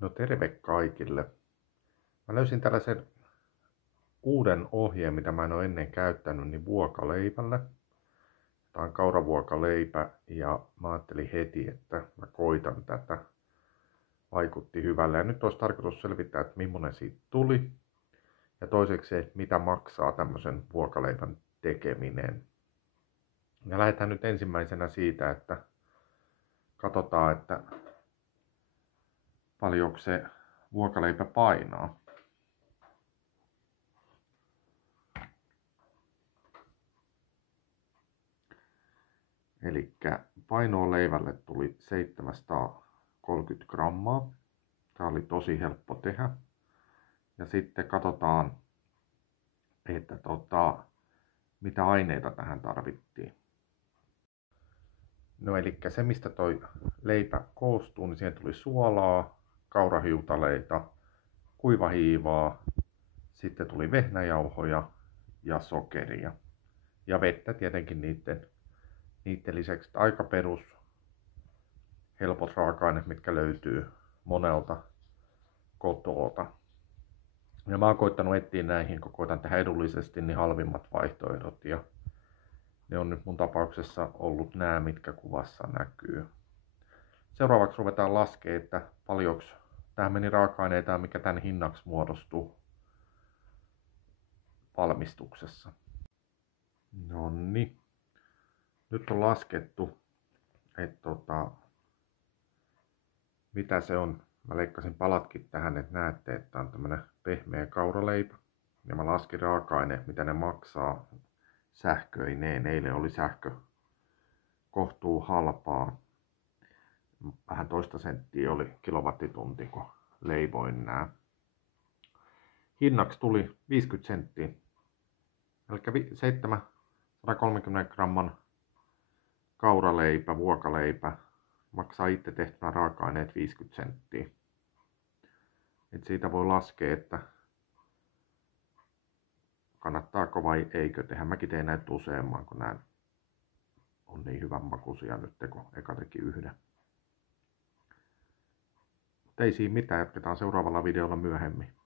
No terve kaikille. Mä löysin tällaisen uuden ohjeen, mitä mä en ole ennen käyttänyt, niin vuokaleipälle. Tää on kauravuokaleipä ja mä ajattelin heti, että mä koitan tätä. Vaikutti hyvälle ja nyt olisi tarkoitus selvittää, että millainen siitä tuli. Ja toiseksi se, mitä maksaa tämmöisen vuokaleipän tekeminen. Ja lähdetään nyt ensimmäisenä siitä, että katsotaan, että paljonko se vuokaleipä painaa. Eli painoa leivälle tuli 730 grammaa. Tämä oli tosi helppo tehdä. Ja sitten katsotaan, että mitä aineita tähän tarvittiin. No eli se mistä toi leipä koostuu, niin siihen tuli suolaa, kaurahiutaleita, kuivahiivaa, sitten tuli vehnäjauhoja ja sokeria. Ja vettä tietenkin niiden lisäksi. Aika perus helpot raaka-aineet, mitkä löytyy monelta kotoota. Ja mä oon koittanut etsiä näihin, kun koitan tehdä edullisesti, niin halvimmat vaihtoehdot. Ja ne on nyt mun tapauksessa ollut nämä, mitkä kuvassa näkyy. Seuraavaksi ruvetaan laskemaan, että paljonko tähän meni raaka-aineita ja mikä tämän hinnaksi muodostuu valmistuksessa. Nonni. Nyt on laskettu, että mitä se on. Mä leikkasin palatkin tähän, että näette, että on tämmönen pehmeä kauraleipä. Ja mä laskin raaka-aineet, mitä ne maksaa sähköineen. Eilen oli sähkö kohtuu halpaa. Vähän toista senttiä oli kilowattitunti, kun leivoin nää. Hinnaksi tuli 50 senttiä. Eli 730 gramman kauraleipä, vuokaleipä maksaa itse tehtynä raaka-aineet 50 senttiä. Et siitä voi laskea, että kannattaako vai eikö tehdä. Mäkin teen näitä useamman, kun nämä on niin hyvän makuisia nyt, kun eka teki yhden. Mutta ei siinä mitään, jatketaan seuraavalla videolla myöhemmin.